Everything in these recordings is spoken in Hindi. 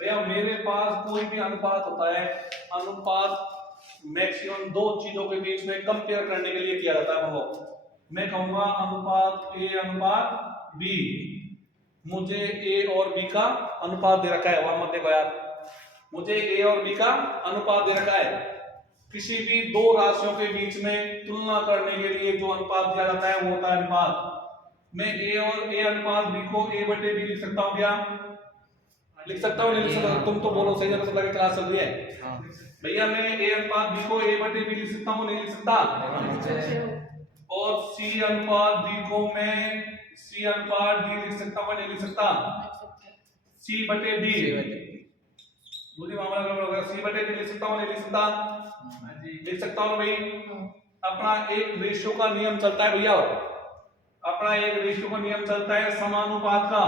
भैया मेरे पास कोई भी अनुपात होता है, अनुपात मैक्सिमम दो चीजों के बीच में कंपेयर करने के लिए किया जाता है। मतलब मैं कहूंगा अनुपात ए अनुपात बी, मुझे ए और बी का अनुपात दे रखा है। वहां मत देखो यार, मुझे ए और बी का अनुपात दे रखा है। किसी भी दो राशियों के बीच में तुलना करने के लिए जो अनुपात दिया जाता है वो होता है अनुपात। मैं ए और ए अनुपात बी को ए बटे बी लिख सकता हूँ क्या? लिख सकता हूँ नहीं लिख सकता? तुम तो बोलो सही है, मतलब कि क्लास चल रही है। भैया मैं ए अनुपात बी को ए बटे बी लिख सकता हूँ नहीं लिख सकता? और सी अनुपात डी को मैं सी अनुपात डी लिख सकता हूँ नहीं लिख सकता? सी बटे डी। मुझे मामला गड़बड़ हो गया। सी बटे डी लिख सकता हूँ नहीं लिख सकता? लिख सकता हूँ भाई। अपना एक रेशियो का नियम चलता है भैया, अपना एक रेशियो का नियम चलता है समानुपात का।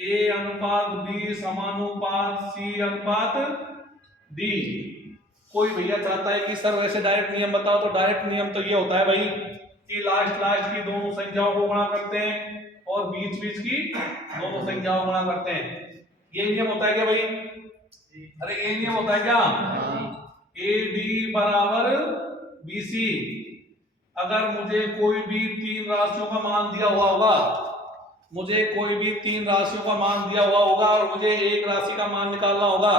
ए अनुपात बी समानुपात सी अनुपात डी। कोई भैया चाहता है कि सर वैसे डायरेक्ट नियम बताओ, तो डायरेक्ट नियम तो ये होता है भाई कि लास्ट की दोनों संख्याओं को गुणा करते हैं और बीच की दोनों संख्याओं को गुणा करते हैं। ये नियम होता है क्या भाई? अरे ये नियम होता है क्या? ए डी बराबर बी सी। अगर मुझे कोई भी तीन राशियों का मान दिया हुआ होगा, मुझे कोई भी तीन राशियों का मान दिया हुआ होगा और मुझे एक राशि का मान निकालना होगा।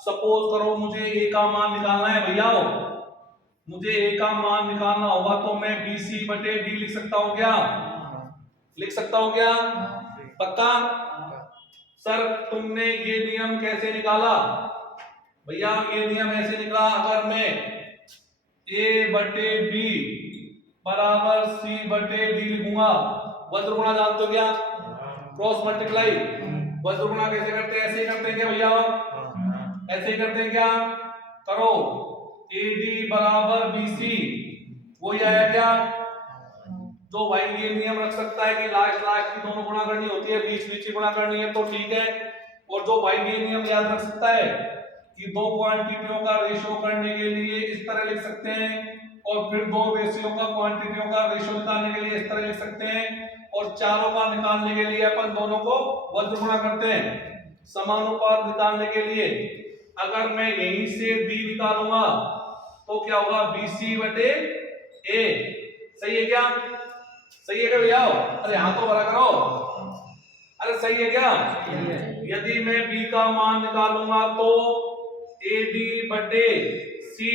सपोज करो मुझे ए का मान निकालना है भैया, मुझे ए का मान निकालना होगा तो मैं बी सी बटे डी लिख सकता हूं क्या? लिख सकता हूं क्या? पक्का? सर तुमने ये नियम कैसे निकाला? भैया ये नियम ऐसे निकला, अगर मैं ए बटे बी बराबर सी बटे डी लिखूंगा, वज्र गुणा जानते हो क्या? Cross multiply. वज्र गुणा कैसे करते हैं? ऐसे ही करते हैं क्या भैया? ऐसे ही करते हैं क्या? करो। ए डी बराबर बी सी, वही आया क्या? तो भाई ये नियम रख सकता है कि लास्ट की दोनों गुणा करनी होती है, बीच की गुणा करनी है, तो ठीक है। और जो भाई ये नियम याद रख सकता है कि दो क्वांटिटियों का रेशियो करने के लिए इस तरह लिख सकते हैं, और फिर दो रेशियो का क्वांटिटियों का रेशियो निकालने के लिए इस तरह लिख सकते हैं, और चारों का निकालने के लिए अपन दोनों को वज्र गुणा करते हैं। समानुपात निकालने के लिए अगर मैं यहीं से b निकालूंगा तो क्या होगा? BC बटे a। सही है क्या? सही है क्या भैया? अरे हाँ तो भरा करो। अरे सही है क्या? यदि मैं b का मान निकालूंगा तो AD बटे C।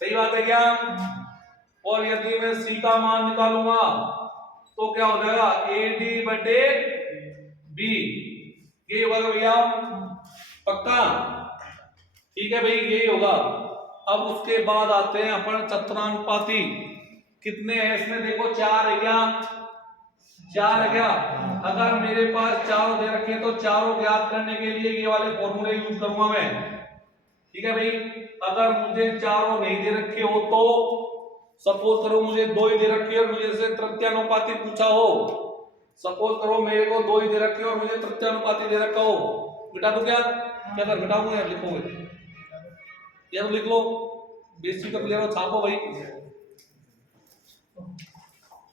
सही बात है क्या? और यदि मैं C का मान निकालूंगा तो क्या हो जाएगा? AD बटे B। ये होगा भैया? पक्का? ठीक है भाई, यही होगा। अब उसके बाद आते हैं अपन चतुरानुपाती। कितने हैं इसमें? देखो चार है क्या? चार है क्या? अगर मेरे पास चारों दे रखे तो चारों ज्ञात करने के लिए ये वाले फॉर्मूले यूज करूंगा मैं। ठीक है भाई? अगर मुझे चारों नहीं दे रखे हो तो सपोज करो मुझे दो ही दे रखे और मुझे से तृतीयानुपाती पूछा हो, सपोज करो मेरे को दो ही दे रखे और मुझे तृतीयानुपाती दे रखा हो, मिटा दूं क्या? क्या कर मिटाऊंगा या लिखोगे? यार लिख लो, बेसिक कर ले लो, छापो भाई,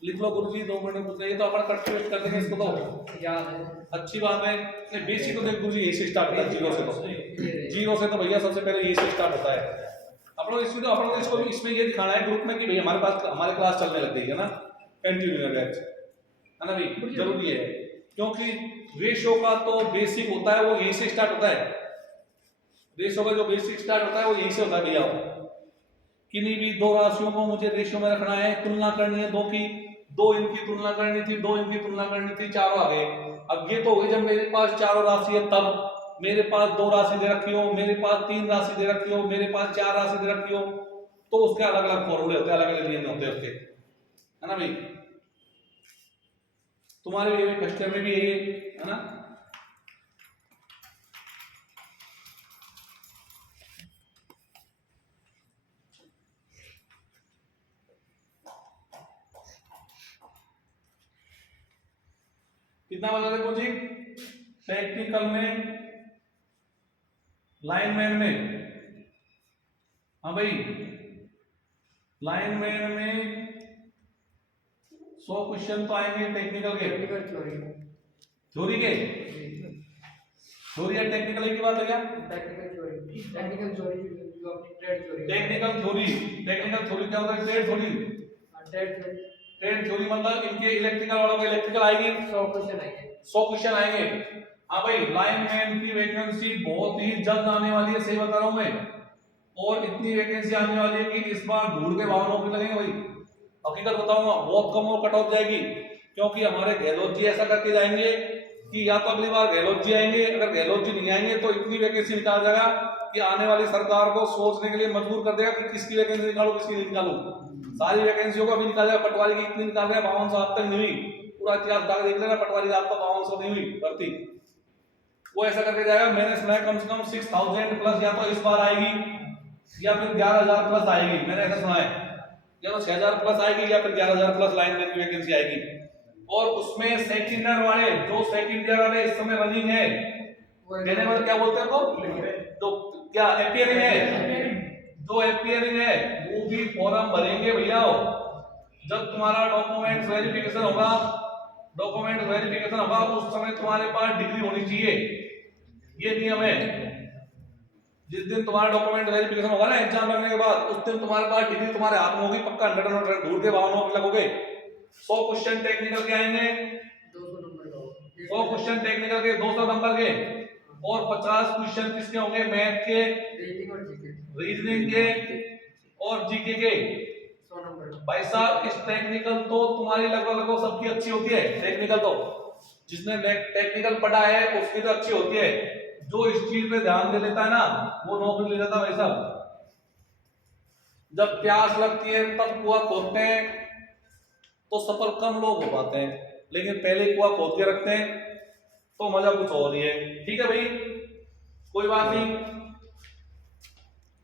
लिख लो गुरुजी। 2 मिनट पूछ रहे, ये तो अपन कट पेस्ट कर देंगे इसको, तो याद है, अच्छी बात है। नहीं बेसिक तो देख गुरुजी यही से स्टार्ट होता है, जीरो से तो भैया सबसे पहले यही से स्टार्ट होता है। अपन इसमें तो अपन को इसको भी इसमें ये दिखाना है ग्रुप में कि भाई हमारे पास हमारे क्लास चलने लग गई है ना, कंटिन्यू बैच है ना भाई, जरूरी है। क्योंकि रेशियो का तो बेसिक होता है वो यही से स्टार्ट होता है। रेशियो का जो बेसिक स्टार्ट होता है वो यही से होता है भैया। किन्हीं भी दो राशियों को मुझे रेशियो में रखना है, तुलना करनी है दो की, दो इनकी तुलना करनी थी, दो इनकी तुलना करनी थी, चारों आ गए। अब ये तो हो गई जब मेरे पास चारों राशि है, तब मेरे पास दो राशि दे रखी हो, मेरे पास तीन राशि दे रखी हो, मेरे पास चार राशि दे रखी हो, तो उसके अलग अलग फॉर्मूले होते हैं, अलग अलग नियम होते हैं उसके, है ना भाई? तुम्हारे भी फर्स्ट ईयर में भी यही है ना? कितना बता देखो जी, टेक्निकल में, लाइनमैन में, हाँ भाई लाइनमैन में 100 क्वेश्चन तो आएंगे टेक्निकल के, थ्योरी के। थ्योरी या टेक्निकल की बात है क्या? टेक्निकल थ्योरी जो अपनी ट्रेड थ्योरी। टेक्निकल थ्योरी क्या होता है? Trade theory. ट्रेड थ्योरी मतलब इनके इलेक्ट्रिकल वालों को इलेक्ट्रिकल आएगी, 100 क्वेश्चन आएंगे। हाँ भाई, लाइनमैन की वैकेंसी बहुत ही जल्द आने वाली है, सही बता रहा हूं मैं। और इतनी वैकेंसी आने वाली है कि इस बार ढूंढ के 52 नौकरी लगेंगे भाई। हकीकत बताऊंगा, बहुत कम और कट ऑफ जाएगी, क्योंकि हमारे गहलोत जी ऐसा करके जाएंगे कि या तो अगली बार गहलोत जी आएंगे, अगर गहलोत जी नहीं आएंगे तो इतनी वैकेंसी निकाल जाएगा कि आने वाली सरकार को सोचने के लिए मजबूर कर देगा कि किसकी वैकेंसी निकालू, किसकी नहीं निकालू। सारी वैकेंसियों को अभी निकालेगा। पटवारी की इतनी निकाल रहे हैं, 5200 आज तक नहीं हुई। पूरा इतिहास उठा देख लेना, पटवारी की आज तक 5200 नहीं हुई भर्ती। वो ऐसा करके जाएगा। मैंने सुना है कम से कम 6000 प्लस या तो इस बार आएगी या फिर 11000 प्लस आएगी। मैंने ऐसा सुना है, या तो 6000 प्लस आएगी या फिर 11000 प्लस लाइनमैन की वैकेंसी आएगी। और उसमें सेकंड ईयर वाले, जो सेकंड ईयर वाले इस समय रनिंग है, कहने वाले क्या बोलते हैं वो, तो क्या एपीयरिंग है, जो एपीयरिंग है वो भी फॉर्म भरेंगे भैया। जब तुम्हारा डॉक्यूमेंट वेरिफिकेशन होगा उस समय तुम्हारे पास डिग्री होनी चाहिए, ये नियम है। जिस दिन तुम्हारा डॉक्यूमेंट वेरिफिकेशन होगा ना एग्जाम लगने के बाद, उस दिन तुम्हारे पास डिग्री तुम्हारे हाथ में होगी पक्का, 100% ढूंढ के 52 नंबर लगोगे। 100 क्वेश्चन टेक्निकल के आएंगे, 200 नंबर का 100 क्वेश्चन टेक्निकल के 200 नंबर के, और 50 क्वेश्चन किसके होंगे? मैथ के, रीजनिंग के और जीके के। 100 नंबर। भाई साहब, इस टेक्निकल तो तुम्हारी लगभग सबकी अच्छी होती है। टेक्निकल तो जिसने टेक्निकल पढ़ा है उसकी तो अच्छी होती है। जो इस चीज पे ध्यान दे लेता है ना, वो नौकरी ले जाता है भाई साहब। जब प्यास लगती है तब कुआं खोदते हैं तो सफल कम लोग हो पाते हैं, लेकिन पहले कुआं खोद के रखते हैं तो मजा कुछ और ही है। ठीक है भाई, कोई बात नहीं,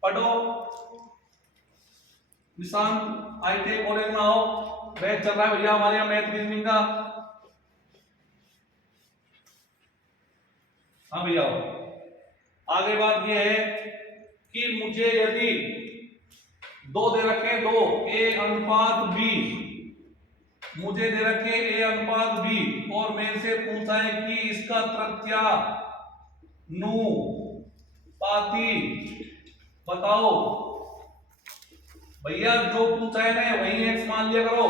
पढ़ो। निशान आईटीआई कॉलेज में आओ, बैच चल रहा है भैया हमारे यहाँ मैथ रीजनिंग का। हाँ भैया, आगे बात यह है कि मुझे यदि 2 दे रखे, 2 A/B, मुझे दे रखे A/B और मेरे से पूछा है कि इसका प्रत्यानुपाती बताओ। भैया जो पूछा है ना वही x मान लिया करो,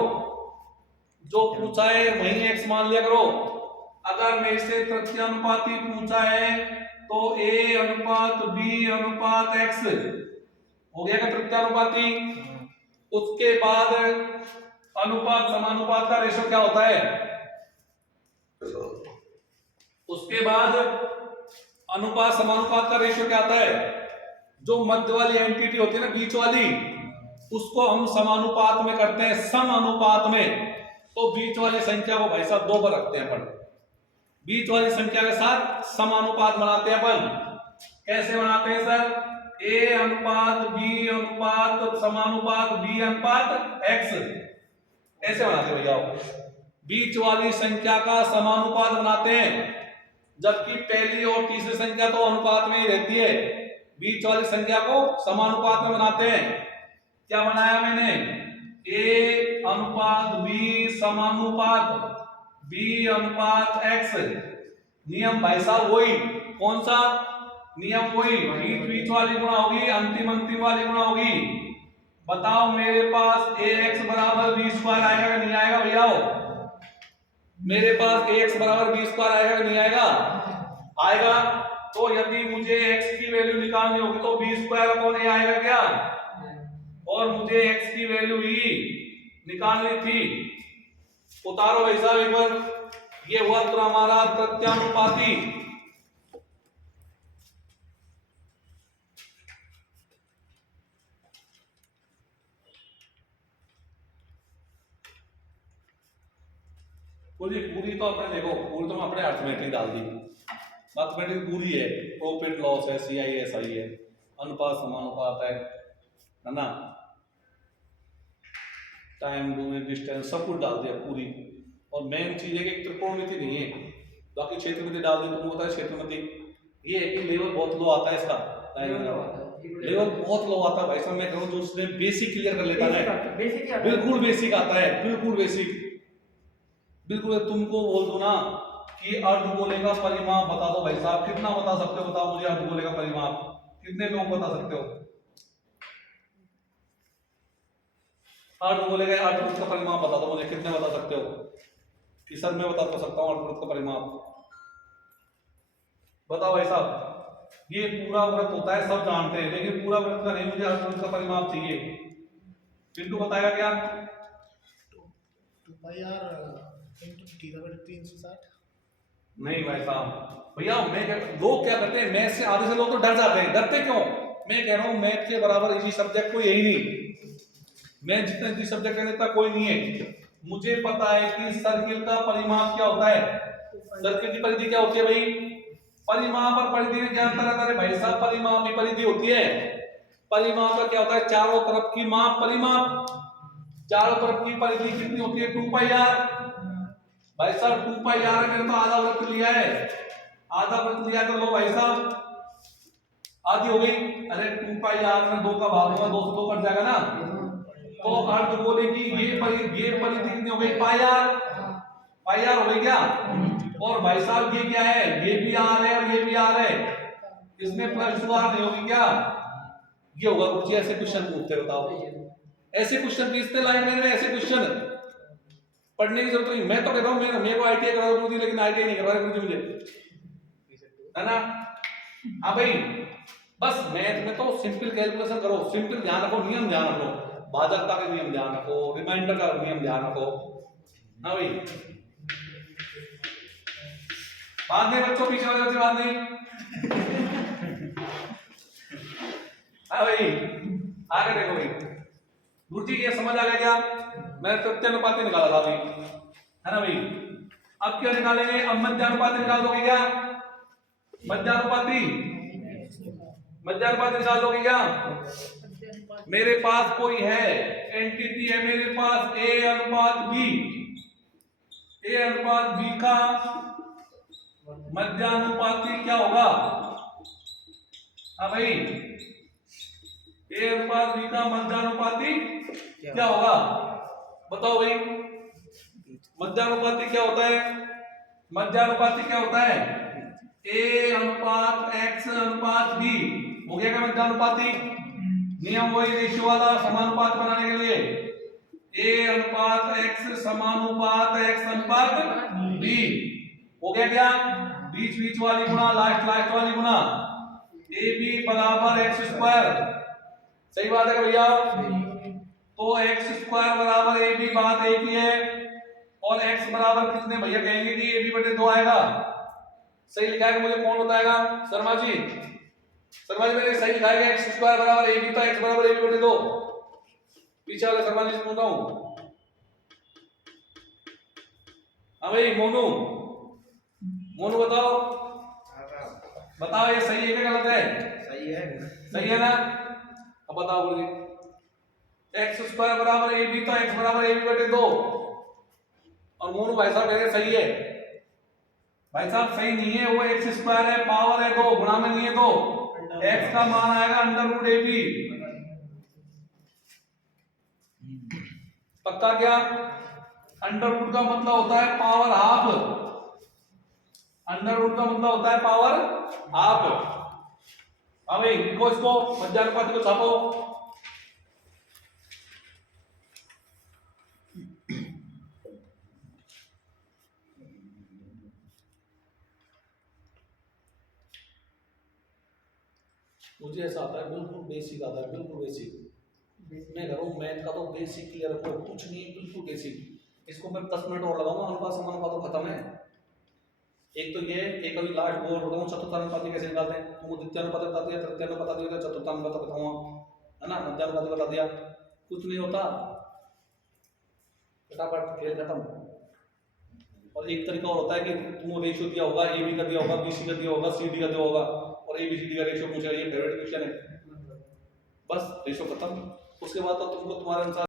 जो पूछा है वही x मान लिया करो। अगर मेरे से प्रत्यानुपाती पूछा है तो A/B/x हो गया क्या प्रत्यानुपाती? उसके बाद अनुपात समानुपात का रेशो क्या होता है? उसके बाद अनुपात समानुपात का रेशो क्या आता है? जो मध्य वाली एंटिटी होती है ना, बीच वाली, उसको हम समानुपात में करते हैं, सम अनुपात में। तो बीच वाली संख्या को भाई साहब 2 पर रखते हैं अपन, बीच वाली संख्या के साथ समानुपात बनाते हैं अपन। कैसे बनाते हैं सर? A/B समानुपात B/x, ऐसे बनाते हैं भैया। बीच वाली संख्या का समानुपात बनाते हैं, जबकि पहली और तीसरी संख्या तो अनुपात में ही रहती है। बीच वाली संख्या को समानुपात में बनाते हैं। क्या बनाया मैंने? A/B समानुपात B/x। नियम भाई साहब वही, कौन सा नियम? वही, बीच वाली गुणा होगी अंतिम वाली गुणा होगी। बताओ मेरे पास ax बराबर b स्क्वायर आएगा कि नहीं आएगा भैया? मेरे पास ax बराबर b स्क्वायर आएगा कि नहीं आएगा? आएगा। तो यदि मुझे x की वैल्यू निकालनी होगी तो b स्क्वायर अपॉन a आएगा क्या? और मुझे x की वैल्यू ही निकालनी थी। उतारो भाई साहब एक बार। ये हुआ तो हमारा प्रत्यानुपाती। पूरी तो अपने देखो, पूरी तो हम अपने अर्थमेटिक डाल दी। मैथमेटिक्स पूरी है, प्रॉफिट लॉस है, CI/SI है, अनुपात समानुपात है ना, टाइम डूइंग डिस्टेंस सब कुछ डाल दिया पूरी। और मेन चीज है कि त्रिकोणमिति नहीं है, बाकी क्षेत्रमिति डाल दी। तुमको पता है क्षेत्रमिति ये है कि लेवल बहुत लो आता है इसका, लेवल बहुत लो आता है भाई साहब। मैं कहूँ जो उसने बेसिक क्लियर कर लेता है, बिल्कुल बेसिक आता है, बिल्कुल बेसिक। बिल्कुल तुमको बोल दो ना कि अर्धगोले का परिमाप बता दो भाई साहब, कितना बता सकते हो, बताओ मुझे अर्धगोले का परिमाप, कितने लोग बता सकते हो? अर्धगोले का अर्धवृत्त का परिमाप बता दो मुझे, कितने बता सकते हो? कि सर मैं बता तो सकता हूँ अर्धवृत्त का परिमाप, बताओ भाई साहब। ये पूरा वृत्त होता है, सब जानते हैं, लेकिन पूरा वृत्त का नहीं, मुझे अर्धवृत्त का परिमाप चाहिए। चिंटू बताएगा क्या? 2 पाई आर इंटू θ/360। नहीं भाई साहब, भैया लोग क्या करते हैं, मैथ से आधे से लोग तो डर जाते हैं। डरते क्यों? मैं कह रहा हूँ मैथ के बराबर इजी सब्जेक्ट कोई यही नहीं, मैं जितना इजी सब्जेक्ट है इतना कोई नहीं है। मुझे पता है कि सर्किल का परिमाप क्या होता है, सर्किल की परिधि क्या होती है भाई? परिमाप और परिधि में क्या अंतर है भाई साहब? परिमाप की परिधि होती है, परिमाप का क्या होता है? चारों तरफ की माप, परिमाप चारों तरफ की परिधि कितनी होती है? 2 पाई आर। भाई साहब 2 पाई आर मैंने तो आधा वृत्त लिया है, आधा वृत्त लिया तो लो भाई साहब आधी हो गई। अरे 2 पाई आर में 2 का भाग होगा, 2 से 2 कट जाएगा ना, तो अर्धगोले की ये परिधि कितनी हो गई? पाई आर, पाई आर हो गई क्या? और भाई साहब ये क्या है? ये भी आर है और ये भी आर है, इसमें प्लस 2 आर नहीं होगी क्या? ये होगा कुछ ऐसे क्वेश्चन पूछते, बताओ ऐसे क्वेश्चन पूछते लाइन में, ऐसे क्वेश्चन पढ़ने की जरूरत नहीं। मैं तो कह रहा हूँ मेरे को आईटीआई करा दो, लेकिन आईटीआई नहीं करवा रहे मुझे, है ना? हाँ भाई, बस मैथ में तो सिंपल कैलकुलेशन करो, सिंपल ध्यान रखो, नियम ध्यान रखो, भाजकता के नियम ध्यान रखो, रिमाइंडर का नियम ध्यान रखो। हाँ भाई, बात नहीं बच्चों, पीछे वाले से बात नहीं। हाँ भाई, आगे देखो भाई, गुरुजी ये समझ आ गया क्या? मैंने प्रत्यानुपाती निकाला था अभी, है ना भाई? अब क्या निकालेंगे? अब मध्यानुपाती निकाल दोगे क्या? मध्यानुपाती, मध्यानुपाती निकाल दोगे क्या? मेरे पास कोई है, एंटिटी है मेरे पास ए अनुपात बी, ए अनुपात बी का मध्यानुपाती क्या होगा? हाँ भाई, ए अनुपात बी का मध्यानुपाती क्या होगा? बताओ भाई, मध्यानुपाती क्या होता है? मध्यानुपाती क्या होता है? ए अनुपात एक्स अनुपात बी हो गया क्या मध्यानुपाती? नियम वही रेशियो वाला, समानुपात बनाने के लिए ए अनुपात एक्स समानुपात एक्स अनुपात बी हो गया क्या? बीच बीच वाली गुणा लास्ट लास्ट वाली गुणा, ए बी बराबर एक्स स्क्वायर, सही बात है क्या भैया? तो एक्स स्क्वायर बराबर ए बी, बात एक ही है, और एक्स बराबर कितने भैया कहेंगे कि ए बी बटे 2 आएगा, सही लिखा है? मुझे कौन बताएगा? शर्मा जी, शर्मा जी मैंने सही लिखा है? एक्स स्क्वायर बराबर ए बी, तो एक्स बराबर ए बी बटे 2, पीछे वाले शर्मा जी से पूछ रहा हूं। हाँ भाई मोनू, मोनू बताओ, बताओ ये सही है क्या गलत है? सही है, सही है ना? अब बताओ बोलिए, एक्स स्क्वायर बराबर ए बी, तो एक्स बराबर ए बी बटे 2, और मोनू भाई साहब कह रहे सही है। भाई साहब सही नहीं है, वो एक्स स्क्वायर है, पावर है 2, गुणा में नहीं है 2, एक्स का मान आएगा अंडर रूट ए बी, पक्का क्या? अंडर रूट का मतलब होता है पावर हाफ, अंडर रूट का मतलब होता है पावर हाफ। हाँ भाई लिखो इसको, मध्यानुपाती को छापो। मुझे ऐसा आता है, बिल्कुल बेसिक आता है, बिल्कुल बेसिक। मैं कह रहा हूँ मैथ का तो बेसिक क्लियर रखो, कुछ नहीं, बिल्कुल बेसिक। इसको मैं 10 मिनट और लगाऊंगा, अनुपात समानुपात तो खत्म है। एक तो ये, एक अभी लास्ट बोर्ड बताऊँ चतुर्थानुपाती कैसे निकालते हैं, तुमको द्वितीयानुपात बता दिया, तृतीयानुपात बता दिया, चतुर्थानुपात बताऊंगा, है ना? मध्यानुपात बता दिया, कुछ नहीं होता, फटाफट खेल खत्म। और एक तरीका और होता है कि तुमको रेशियो दिया होगा, ए बी का दिया होगा, बी सी का दिया होगा, सी डी का दिया होगा, और ए बी सी डी का रेशियो पूछा, ये फेवरेट क्वेश्चन है, बस रेशियो खत्म। उसके बाद तो तुमको तुम्हारे अनुसार